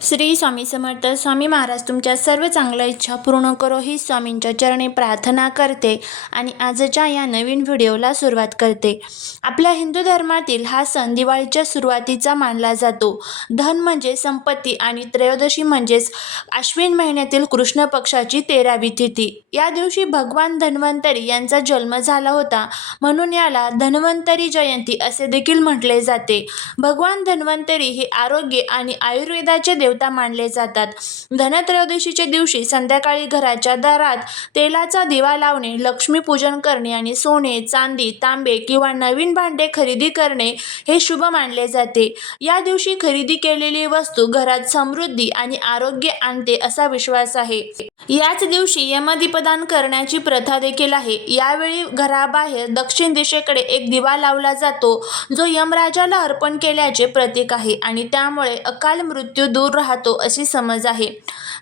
श्री स्वामी समर्थ स्वामी महाराज तुमच्या सर्व चांगल्या इच्छा पूर्ण करो ही स्वामींच्या चरणी प्रार्थना करते आणि आजच्या या नवीन व्हिडिओला सुरुवात करते. आपल्या हिंदू धर्मातील हा सण दिवाळीच्या सुरुवातीचा मानला जातो. धन म्हणजे संपत्ती आणि त्रयोदशी म्हणजेच आश्विन महिन्यातील कृष्ण पक्षाची तेरावी तिथी. या दिवशी भगवान धन्वंतरी यांचा जन्म झाला होता म्हणून याला धन्वंतरी जयंती असे देखील म्हटले जाते. भगवान धन्वंतरी हे आरोग्य आणि आयुर्वेदाचे देवता मानले जातात. धनत्रयोदशीच्या दिवशी संध्याकाळी घराच्या दारात तेलाचा दिवा लावणे लक्ष्मीपूजन करणे आणि सोने चांदी तांबे किंवा नवीन भांडे खरेदी करणे हे शुभ मानले जाते. या दिवशी खरेदी केलेली वस्तू घरात समृद्धी आणि आरोग्य आणते असा विश्वास आहे. याच दिवशी यमदीपदान करण्याची प्रथा देखील आहे. यावेळी घराबाहेर दक्षिण दिशेकडे एक दिवा लावला जातो जो यमराजाला अर्पण केल्याचे प्रतीक आहे आणि त्यामुळे अकाल मृत्यू दूर राहतो अशी समज आहे.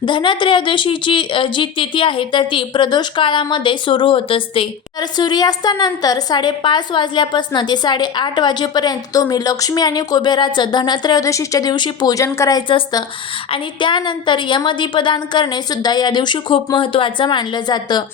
धनत्रयोदशीची जी तिथी आहे तर ती प्रदोष काळामध्ये सुरू होत असते. तर सूर्यास्तानंतर साडेपाच वाजल्यापासून ते साडेआठ वाजेपर्यंत तुम्ही लक्ष्मी आणि कुबेराचं धनत्रयोदशीच्या दिवशी पूजन करायचं असतं. आणि त्यानंतर यमदीपदान करणे सुद्धा या दिवशी खूप महत्त्वाचं मानलं जातं.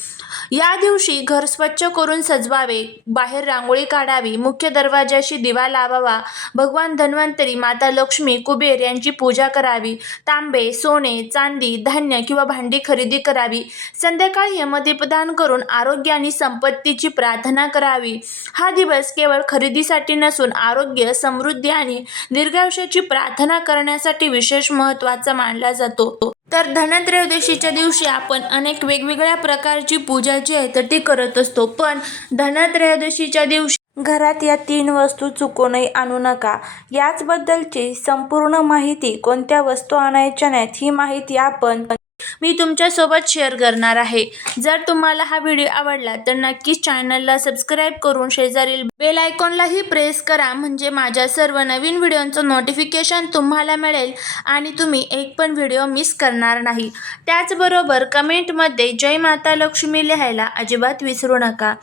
या दिवशी घर स्वच्छ करून सजवावे बाहेर रांगोळी काढावी मुख्य दरवाजाशी दिवा लावावा भगवान धन्वंतरी माता लक्ष्मी कुबेर यांची पूजा करावी तांबे सोने चांदी धान्य किंवा भांडी खरेदी करावी संध्याकाळी यमदीपदान करून आरोग्य आणि संपत्तीची प्रार्थना करावी. हा दिवस केवळ खरेदीसाठी नसून आरोग्य समृद्धी आणि दीर्घायुष्याची प्रार्थना करण्यासाठी विशेष महत्त्वाचा मानला जातो. तर धनत्रयोदशीच्या दिवशी आपण अनेक वेगवेगळ्या प्रकारची पूजा जी आहे तर ती करत असतो. पण धनत्रयोदशीच्या दिवशी घरात या तीन वस्तू चुकूनही आणू नका. याचबद्दलची संपूर्ण माहिती कोणत्या वस्तू आणायच्या नाहीत ही माहिती आपण मी तुमच्यासोबत शेअर करणार आहे. जर तुम्हाला हा व्हिडिओ आवडला तर नक्कीच चॅनलला सबस्क्राईब करून शेजारील बेल आयकॉनलाही प्रेस करा. म्हणजे माझ्या सर्व नवीन व्हिडिओंचं नोटिफिकेशन तुम्हाला मिळेल आणि तुम्ही एक पण व्हिडिओ मिस करणार नाही. त्याचबरोबर कमेंटमध्ये जय माता लक्ष्मी लिहायला अजिबात विसरू नका.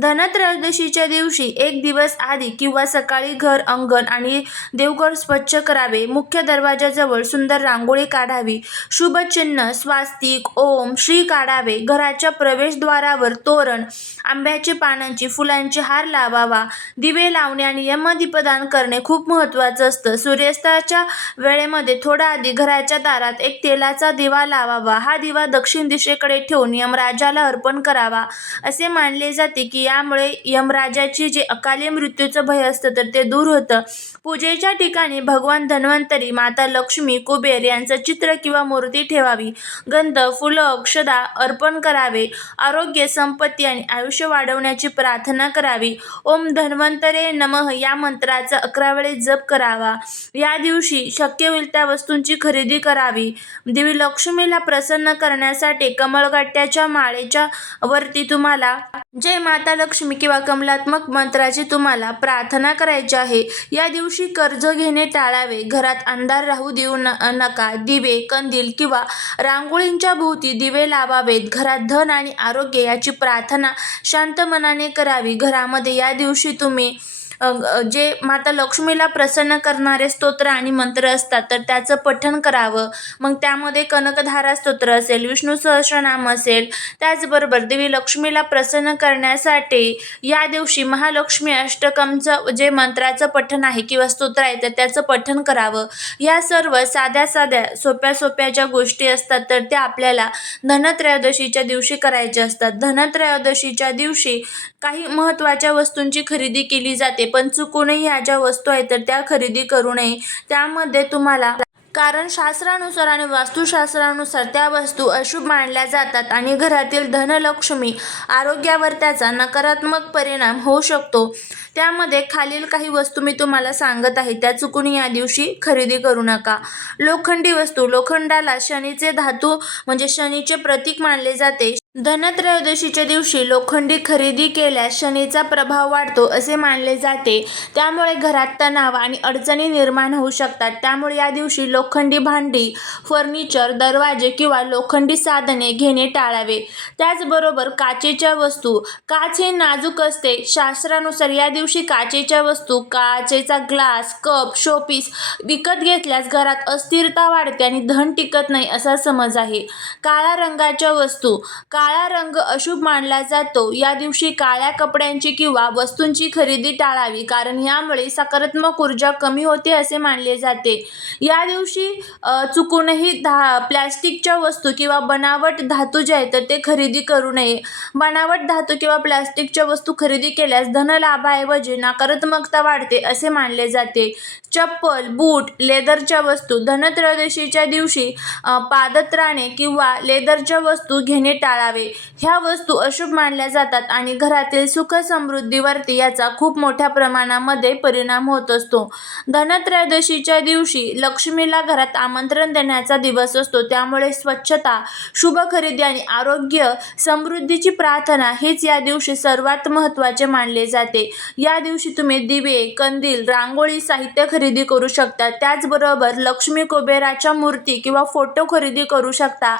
धनत्रयोदशीच्या दिवशी एक दिवस आधी किंवा सकाळी घर अंगण आणि देवघर स्वच्छ करावे. मुख्य दरवाजाजवळ सुंदर रांगोळी काढावी. शुभचिन्ह स्वास्तिक ओम श्री काढावे. घराच्या प्रवेशद्वारावर तोरण आंब्याची पानांची फुलांचे हार लावावा. दिवे लावणे आणि यमदीपदान करणे खूप महत्त्वाचं असतं. सूर्यास्ताच्या वेळेमध्ये थोडा आधी घराच्या दारात एक तेलाचा दिवा लावावा. हा दिवा दक्षिण दिशेकडे ठेवून यमराजाला अर्पण करावा. असे मानले जाते की यामुळे यमराजाची जे अकाली मृत्यूचं भय असतं तर ते दूर होतं. पूजेच्या ठिकाणी भगवान धन्वंतरी माता लक्ष्मी कुबेर यांचं चित्र किंवा मूर्ती ठेवावी. गंध फुलं अक्षदा अर्पण करावे. आरोग्य संपत्ती आणि आयुष्य वाढवण्याची प्रार्थना करावी. ओम धन्वंतरे नमः या मंत्राचा अकरा वेळेस जप करावा. या दिवशी शक्य होईल त्या वस्तूंची खरेदी करावी. देवी लक्ष्मीला प्रसन्न करण्यासाठी कमळगट्ट्याच्या माळेच्या वरती तुम्हाला जय माता लक्ष्मी किंवा कमलात्मक मंत्राची तुम्हाला प्रार्थना करायची आहे. या दिवशी कर्ज घेणे टाळावे. घरात अंधार राहू देऊ न नका. दिवे कंदील किंवा रांगोळींच्या भोवती दिवे लावावेत. घरात धन आणि आरोग्य याची प्रार्थना शांत मनाने करावी. घरामध्ये या दिवशी तुम्ही जे माता लक्ष्मीला प्रसन्न करणारे स्तोत्र आणि मंत्र असतात तर त्याचं पठण करावं. मग त्यामध्ये कनकधारा स्तोत्र असेल विष्णू सहस्रनाम असेल त्याचबरोबर देवी लक्ष्मीला प्रसन्न करण्यासाठी या दिवशी महालक्ष्मी अष्टकमचं जे मंत्राचं पठण आहे किंवा स्तोत्र आहे तर त्याचं पठण करावं. या सर्व साध्या साध्या सोप्या सोप्या ज्या गोष्टी असतात तर त्या आपल्याला धनत्रयोदशीच्या दिवशी करायच्या असतात. धनत्रयोदशीच्या दिवशी काही महत्त्वाच्या वस्तूंची खरेदी केली जाते. पण चुकूनही ह्या ज्या वस्तू आहेत तर त्या खरेदी करू नये. त्यामध्ये तुम्हाला कारण शास्त्रानुसार आणि वास्तुशास्त्रानुसार त्या वस्तू अशुभ मानल्या जातात आणि घरातील धनलक्ष्मी आरोग्यावर त्याचा नकारात्मक परिणाम होऊ शकतो. त्यामध्ये खालील काही वस्तू मी तुम्हाला सांगत आहे त्या चुकून या दिवशी खरेदी करू नका. लोखंडी वस्तू लोखंडाला शनीचे धातू म्हणजे शनीचे प्रतीक मानले जाते. धनत्रयोदशीच्या दिवशी लोखंडी खरेदी केल्यास शनीचा प्रभाव वाढतो असे मानले जाते. त्यामुळे घरात तणाव आणि अडचणी निर्माण होऊ शकतात. त्यामुळे या दिवशी लोखंडी भांडी फर्निचर दरवाजे किंवा लोखंडी साधने घेणे टाळावे. त्याचबरोबर काचेच्या वस्तू. काच हे नाजूक असते. शास्त्रानुसार या दिवशी काचेच्या वस्तू काचेचा ग्लास कप शोपीस विकत घेतल्यास घरात अस्थिरता वाढते आणि धन टिकत नाही असा समज आहे. काळ्या रंगाच्या वस्तू. काळा रंग अशुभ मानला जातो. या दिवशी काळ्या कपड्यांची किंवा वस्तूंची खरेदी टाळावी कारण यामुळे सकारात्मक ऊर्जा कमी होते असे मानले जाते. या दिवशी चुकूनही धा प्लॅस्टिकच्या वस्तू किंवा बनावट धातू जे आहेत तर ते खरेदी करू नये. बनावट धातू किंवा प्लॅस्टिकच्या वस्तू खरेदी केल्यास धनलाभाऐवजी नकारात्मकता वाढते असे मानले जाते. चप्पल बूट लेदरच्या वस्तू धनत्रयोदशीच्या दिवशी पादत्राणे किंवा लेदरच्या वस्तू घेणे टाळा टाळावे ह्या वस्तू अशुभ मानल्या जातात आणि घरातील सुख समृद्धीवरती याचा खूप मोठ्या प्रमाणामध्ये परिणाम होत असतो. धनत्रयोदशीच्या दिवशी लक्ष्मीला घरात आमंत्रण देण्याचा दिवस असतो. त्यामुळे स्वच्छता शुभ खरेदी आणि आरोग्य समृद्धीची प्रार्थना हेच या दिवशी सर्वात महत्त्वाचे मानले जाते. या दिवशी तुम्ही दिवे कंदील रांगोळी साहित्य खरेदी करू शकता. त्याचबरोबर लक्ष्मी कुबेराच्या मूर्ती किंवा फोटो खरेदी करू शकता.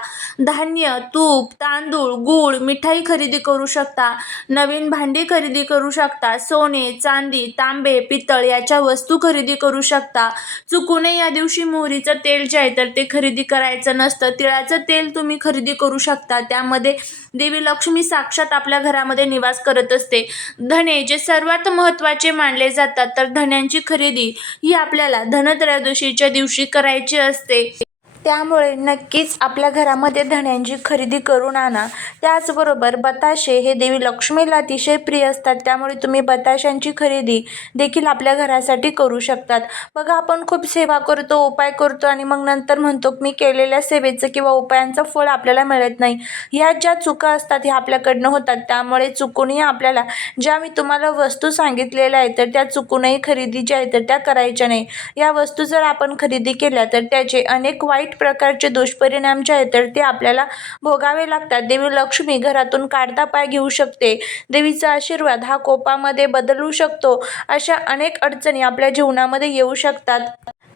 धान्य तूप तांदूळ गूळ मिठाई खरेदी करू शकता नवीन भांडी खरेदी करू शकता सोने चांदी तांबे पितळ याच्या वस्तू खरेदी करू शकता. चुकूनही या दिवशी मोहरीचं तेल जे आहे तर ते खरेदी करायचं नसतं. तिळाचं तेल तुम्ही खरेदी करू शकता. त्यामध्ये देवी लक्ष्मी साक्षात आपल्या घरामध्ये निवास करत असते. धने जे सर्वात महत्त्वाचे मानले जातात तर धन्यांची खरेदी ही आपल्याला धनत्रयोदशीच्या दिवशी करायची असते. त्यामुळे नक्कीच आपल्या घरामध्ये धण्यांची खरेदी करून आणा. त्याचबरोबर बताशे हे देवी लक्ष्मीला अतिशय प्रिय असतात. त्यामुळे तुम्ही बताशांची खरेदी देखील आपल्या घरासाठी करू शकतात. बघा आपण खूप सेवा करतो उपाय करतो आणि मग नंतर म्हणतो मी केलेल्या सेवेचं किंवा उपायांचं फळ आपल्याला मिळत नाही. ह्या ज्या चुका असतात ह्या आपल्याकडनं होतात. त्यामुळे चुकूनही आपल्याला ज्या मी तुम्हाला वस्तू सांगितलेल्या आहेत तर त्या चुकूनही खरेदी ज्या आहेत तर त्या करायच्या नाही. या वस्तू जर आपण खरेदी केल्या तर त्याचे अनेक वाईट प्रकारचे दुष्परिणाम जे आहेत तर ते आपल्याला भोगावे लागतात. देवी लक्ष्मी घरातून काढता पाय घेऊ शकते. देवीचा आशीर्वाद हा कोपामध्ये बदलू शकतो. अशा अनेक अडचणी आपल्या जीवनामध्ये येऊ शकतात.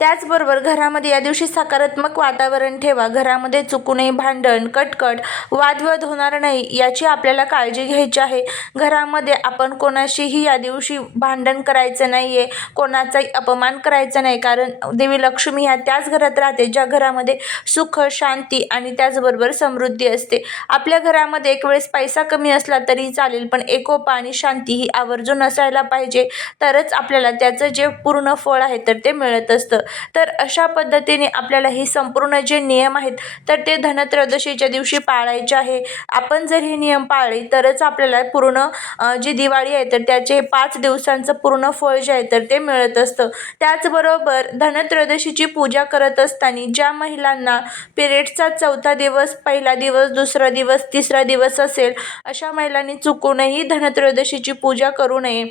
त्याचबरोबर घरामध्ये या दिवशी सकारात्मक वातावरण ठेवा. घरामध्ये चुकूनही भांडण कटकट वादवद होणार नाही याची आपल्याला काळजी घ्यायची आहे. घरामध्ये आपण कोणाशीही या दिवशी भांडण करायचं नाही आहे कोणाचाही अपमान करायचा नाही. कारण देवी लक्ष्मी ह्या त्याच घरात राहते ज्या घरामध्ये सुख शांती आणि त्याचबरोबर समृद्धी असते. आपल्या घरामध्ये एक वेळेस पैसा कमी असला तरी चालेल पण एकोपा आणि शांती ही आवर्जून असायला पाहिजे. तरच आपल्याला त्याचं जे पूर्ण फळ आहे तर ते मिळत असतं. तर अशा पद्धतीने आपल्याला हे संपूर्ण जे नियम आहेत तर ते धनत्रयोदशीच्या दिवशी पाळायचे आहे. आपण जर हे नियम पाळले तरच आपल्याला पूर्ण जी दिवाळी आहे तर त्याचे पाच दिवसांचं पूर्ण फळ जे आहे तर ते मिळत असतं. त्याचबरोबर धनत्रयोदशीची पूजा करत असताना ज्या महिलांना पिरियडचा चौथा दिवस पहिला दिवस दुसरा दिवस तिसरा दिवस असेल अशा महिलांनी चुकूनही धनत्रयोदशीची पूजा करू नये.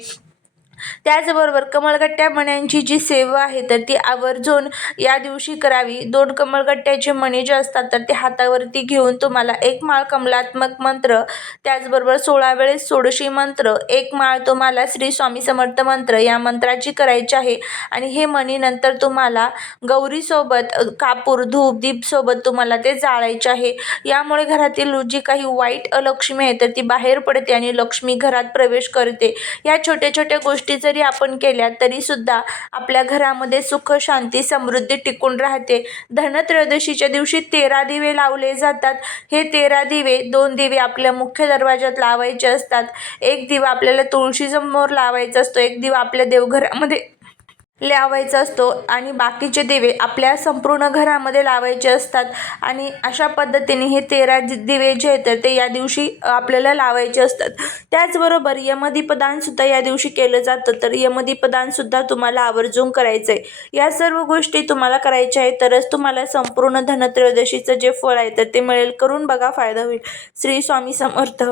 त्याचबरोबर कमळगट्ट्या मण्यांची जी सेवा आहे तर ती आवर्जून या दिवशी करावी. दोन कमळगट्ट्याचे मणी जे असतात तर ते हातावरती घेऊन तुम्हाला एक माळ कमलात्मक मंत्र त्याचबरोबर सोळा वेळेस सोडशी मंत्र एक माळ तुम्हाला श्री स्वामी समर्थ मंत्र या मंत्राची करायची आहे. आणि हे मणी नंतर तुम्हाला गौरीसोबत कापूर धूप दीपसोबत तुम्हाला ते जाळायचे आहे. यामुळे घरातील जी काही वाईट अलक्ष्मी आहे तर ती बाहेर पडते आणि लक्ष्मी घरात प्रवेश करते. या छोट्या छोट्या गोष्टी जरी आपण केल्या तरीसुद्धा आपल्या घरामध्ये सुख शांती समृद्धी टिकून राहते. धनत्रयोदशीच्या दिवशी तेरा दिवे लावले जातात. हे तेरा दिवे दोन दिवे आपल्या मुख्य दरवाज्यात लावायचे असतात. एक दिवा आपल्याला तुळशीसमोर लावायचा असतो. एक दिवा आपल्या देवघरामध्ये लावायचा असतो आणि बाकीचे दिवे आपल्या संपूर्ण घरामध्ये लावायचे असतात. आणि अशा पद्धतीने हे तेरा दिवे जे आहेत तर ते या दिवशी आपल्याला लावायचे असतात. त्याचबरोबर यमदीपदानसुद्धा या दिवशी केलं जातं. तर यमदीपदानसुद्धा तुम्हाला आवर्जून करायचं आहे या सर्व गोष्टी तुम्हाला करायच्या आहेत तरच तुम्हाला संपूर्ण धनत्रयोदशीचं जे फळ आहे तर ते मिळेल. करून बघा फायदा होईल. श्री स्वामी समर्थ.